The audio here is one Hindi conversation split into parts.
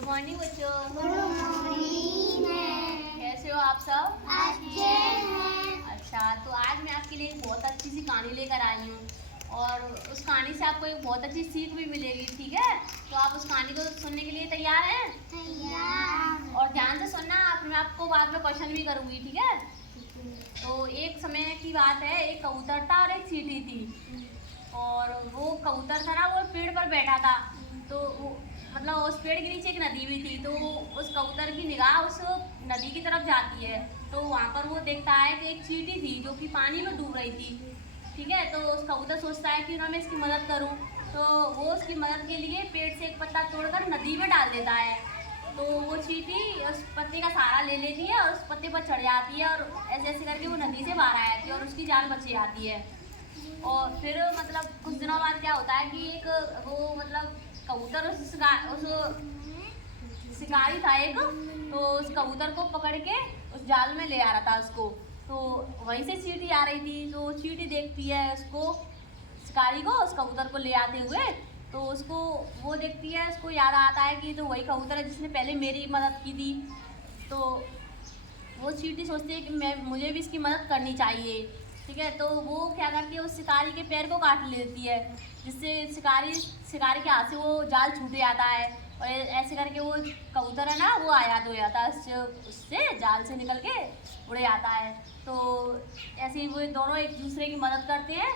गुड मॉर्निंग बच्चों। Good morning. कैसे हो आप सब? अच्छे हैं। अच्छा, तो आज मैं आपके लिए एक बहुत अच्छी सी कहानी लेकर आई हूँ और उस कहानी से आपको एक बहुत अच्छी सीख भी मिलेगी। ठीक है, तो आप उस कहानी को सुनने के लिए तैयार हैं? तैयार। और ध्यान से सुनना, मैं आपको बाद में क्वेश्चन भी करूँगी। ठीक है, तो एक समय की बात है, एक कबूतर था और एक चींटी थी। और वो कबूतर था ना, वो पेड़ पर बैठा था। तो मतलब उस पेड़ के नीचे एक नदी भी थी। तो उस कबूतर की निगाह उस नदी की तरफ जाती है। तो वहाँ पर वो देखता है कि एक चींटी थी जो कि पानी में डूब रही थी। ठीक है, तो उस कबूतर सोचता है कि मैं इसकी मदद करूँ। तो वो उसकी मदद के लिए पेड़ से एक पत्ता तोड़कर नदी में डाल देता है। तो वो चींटी उस पत्ते का सहारा ले लेती है और उस पत्ते पर चढ़ जाती है और ऐसे ऐसे करके वो नदी से बाहर आ जाती है और उसकी जान बच जाती है। और फिर मतलब कुछ दिनों बाद क्या होता है कि एक वो मतलब कबूतर उस शिकारी था एक, तो उस कबूतर को पकड़ के उस जाल में ले आ रहा था उसको। तो वहीं से चींटी आ रही थी। तो चींटी देखती है उसको, शिकारी को, उस कबूतर को ले आते हुए। तो उसको वो देखती है, उसको याद आता है कि तो वही कबूतर है जिसने पहले मेरी मदद की थी। तो वो चींटी सोचती है कि मुझे भी इसकी मदद करनी चाहिए। ठीक है, तो वो क्या करती है, उस शिकारी के पैर को काट लेती है, जिससे शिकारी के हाथ से वो जाल छूट जाता है। और ऐसे करके वो कबूतर है ना, वो आज़ाद हो जाता है, उससे जाल से निकल के उड़ जाता है। तो ऐसे ही वो दोनों एक दूसरे की मदद करते हैं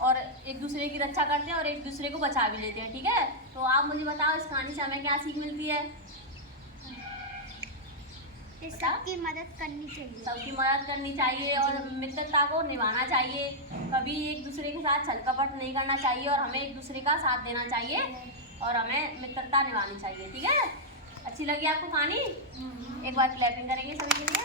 और एक दूसरे की रक्षा करते हैं और एक दूसरे को बचा भी लेते हैं। ठीक है, तो आप मुझे बताओ इस कहानी से हमें क्या सीख मिलती है? सबकी मदद करनी चाहिए। सबकी मदद करनी चाहिए और मित्रता को निभाना चाहिए। कभी एक दूसरे के साथ छल कपट नहीं करना चाहिए और हमें एक दूसरे का साथ देना चाहिए और हमें मित्रता निभानी चाहिए। ठीक है, अच्छी लगी आपको कहानी? एक बार क्लैपिंग करेंगे सभी के लिए।